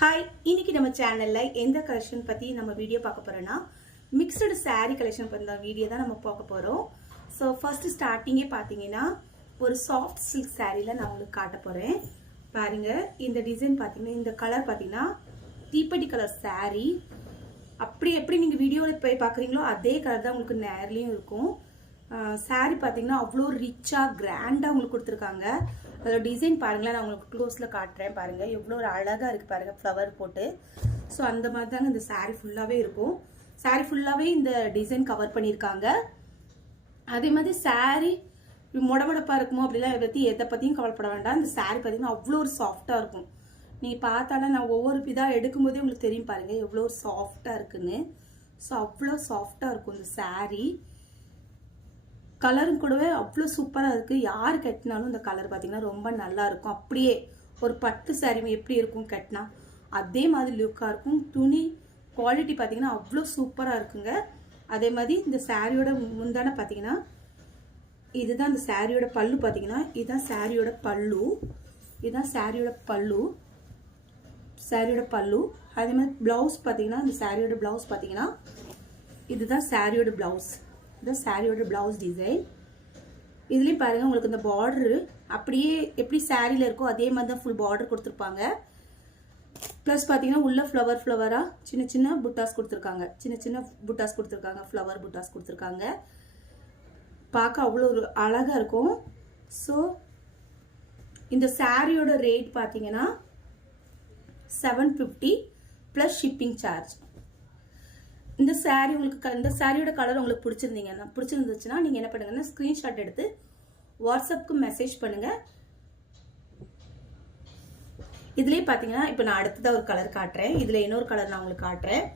Hi, இன்னைக்கு நம்ம சேனலில் எந்த கலெக்ஷன் பற்றி நம்ம வீடியோ பார்க்க போகிறோன்னா மிக்சடு saree கலெக்ஷன் பற்றி தான் வீடியோ தான் நம்ம பார்க்க போகிறோம். ஸோ ஃபர்ஸ்ட் ஸ்டார்டிங்கே பார்த்தீங்கன்னா ஒரு சாஃப்ட் சில்க் சாரியில் நான் உங்களுக்கு காட்ட போகிறேன். பாருங்கள், இந்த டிசைன் பார்த்தீங்கன்னா இந்த கலர் பார்த்தீங்கன்னா தீப்பெட்டி கலர் saree. அப்படி எப்படி நீங்கள் வீடியோவில் போய் பார்க்குறீங்களோ அதே கலர் தான் உங்களுக்கு நேர்லேயும் இருக்கும். saree பார்த்தீங்கன்னா அவ்வளோ ரிச்சாக கிராண்டாக உங்களுக்கு கொடுத்துருக்காங்க. அதோட டிசைன் பாருங்களேன், நான் உங்களுக்கு க்ளோஸில் காட்டுறேன். பாருங்கள் எவ்வளோ ஒரு அழகாக இருக்குது பாருங்கள், ஃப்ளவர் போட்டு. ஸோ அந்த மாதிரி தாங்க இந்த saree ஃபுல்லாகவே இருக்கும். saree ஃபுல்லாகவே இந்த டிசைன் கவர் பண்ணியிருக்காங்க. அதே மாதிரி saree முடமுடப்பாக இருக்குமோ அப்படிலாம் எதை பற்றியும் கவலைப்பட வேண்டாம். இந்த saree பார்த்தீங்கன்னா அவ்வளோ ஒரு சாஃப்டாக இருக்கும். நீங்கள் பார்த்தாலும் நான் ஒவ்வொரு இதாக எடுக்கும்போதே உங்களுக்கு தெரியும் பாருங்கள் எவ்வளோ ஒரு சாஃப்டாக இருக்குன்னு. ஸோ அவ்வளோ சாஃப்டாக இருக்கும் இந்த saree. கலரும் கூடவே அவ்வளோ சூப்பராக இருக்குது. யார் கட்டினாலும் இந்த கலர் பார்த்தீங்கன்னா ரொம்ப நல்லா இருக்கும். அப்படியே ஒரு பட்டு saree எப்படி இருக்கும் கட்டினா அதே மாதிரி லுக்காக இருக்கும். துணி குவாலிட்டி பார்த்தீங்கன்னா அவ்வளோ சூப்பராக இருக்குங்க. அதே மாதிரி இந்த சாரியோட முந்தான பார்த்தீங்கன்னா இதுதான் இந்த சாரியோட பல்லு. பார்த்தீங்கன்னா இதுதான் சாரியோட பல்லு. இதுதான் சாரியோட பல்லு. சாரியோட பல்லு. அதே மாதிரி ப்ளவுஸ் பார்த்தீங்கன்னா இந்த சாரியோட ப்ளவுஸ் பார்த்தீங்கன்னா இதுதான் சாரியோட ப்ளவுஸ். இதுதான் சாரியோட ப்ளவுஸ் டிசைன். இதுலேயும் பாருங்கள் உங்களுக்கு இந்த பார்டரு அப்படியே எப்படி சாரியில் இருக்கோ அதே மாதிரி தான் ஃபுல் பார்டர் கொடுத்துருப்பாங்க. ப்ளஸ் பார்த்தீங்கன்னா உள்ள ஃப்ளவராக சின்ன சின்ன புட்டாஸ் கொடுத்துருக்காங்க. சின்ன சின்ன புட்டாஸ் கொடுத்துருக்காங்க. ஃப்ளவர் புட்டாஸ் கொடுத்துருக்காங்க. பார்க்க அவ்வளோ ஒரு அழகாக இருக்கும். ஸோ இந்த சாரியோட ரேட் பார்த்தீங்கன்னா 750 ப்ளஸ் ஷிப்பிங் சார்ஜ். இந்த சாரீ உங்களுக்கு இந்த சாரியோட கலர் உங்களுக்கு பிடிச்சிருந்துச்சுன்னா நீங்கள் என்ன பண்ணுங்கன்னா ஸ்க்ரீன்ஷாட் எடுத்து வாட்ஸ்அப்புக்கு மெசேஜ் பண்ணுங்கள். இதுலேயே பார்த்தீங்கன்னா இப்போ நான் அடுத்ததாக ஒரு கலர் காட்டுறேன். இதில் இன்னொரு கலர் நான் உங்களுக்கு காட்டுறேன்.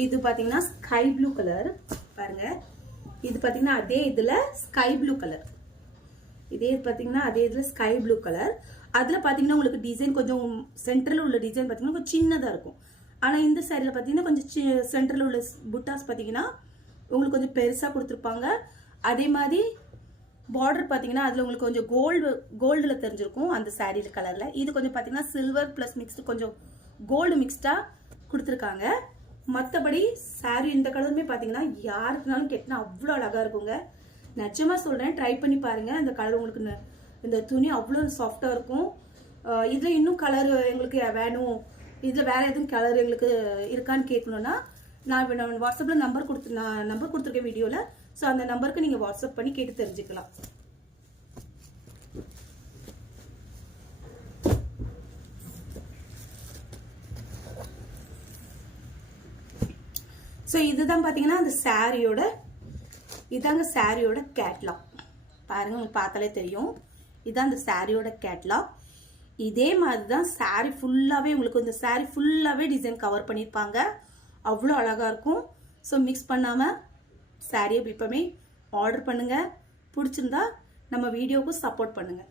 இது பார்த்தீங்கன்னா ஸ்கை ப்ளூ கலர். பாருங்க, இது பார்த்தீங்கன்னா அதே இதில் ஸ்கை ப்ளூ கலர். இதே பார்த்தீங்கன்னா அதே இதில் ஸ்கை ப்ளூ கலர். அதில் பார்த்தீங்கன்னா உங்களுக்கு டிசைன் கொஞ்சம் சென்டரில் உள்ள டிசைன் பார்த்தீங்கன்னா கொஞ்சம் சின்னதாக இருக்கும். ஆனால் இந்த சாரியில் பார்த்தீங்கன்னா கொஞ்சம் சென்டரில் உள்ள புட்டாஸ் பார்த்தீங்கன்னா உங்களுக்கு கொஞ்சம் பெருசாக கொடுத்துருப்பாங்க. அதே மாதிரி பார்டர் பார்த்தீங்கன்னா அதில் உங்களுக்கு கொஞ்சம் கோல்டில் தெரிஞ்சிருக்கும் அந்த சாரியில் கலரில். இது கொஞ்சம் பார்த்தீங்கன்னா சில்வர் ப்ளஸ் மிக்ஸ்டு கொஞ்சம் கோல்டு மிக்ஸ்டாக கொடுத்துருக்காங்க. மற்றபடி சாரீ இந்த கலருமே பார்த்தீங்கன்னா யாருக்குனாலும் கெட்டினா அவ்வளோ அழகாக இருக்குங்க. நிச்சயமாக சொல்கிறேன், ட்ரை பண்ணி பாருங்கள். இந்த கலர் உங்களுக்கு இந்த துணி அவ்வளோ சாஃப்டாக இருக்கும். இதில் இன்னும் கலர் எங்களுக்கு வேணும், இதில் வேறு எதுவும் கலர் எங்களுக்கு இருக்கான்னு கேட்கணுன்னா நான் வாட்ஸ்அப்பில் நம்பர் கொடுத்துருக்கேன் வீடியோவில். ஸோ அந்த நம்பருக்கு நீங்கள் வாட்ஸ்அப் பண்ணி கேட்டு தெரிஞ்சுக்கலாம். ஸோ இதுதான் பார்த்தீங்கன்னா அந்த சாரியோட இதாங்க சாரியோட கேட்லாக். பாருங்க, உங்களுக்கு பார்த்தாலே தெரியும். இதுதான் அந்த சாரியோட கேட்லாக். இதே மாதிரி தான் சாரி ஃபுல்லாகவே உங்களுக்கு இந்த சாரி ஃபுல்லாகவே டிசைன் கவர் பண்ணியிருப்பாங்க. அவ்வளோ அழகாக இருக்கும். ஸோ மிக்ஸ் பண்ணாமல் சாரியை இப்போமே ஆர்டர் பண்ணுங்கள். பிடிச்சிருந்தா நம்ம வீடியோவுக்கு சப்போர்ட் பண்ணுங்கள்.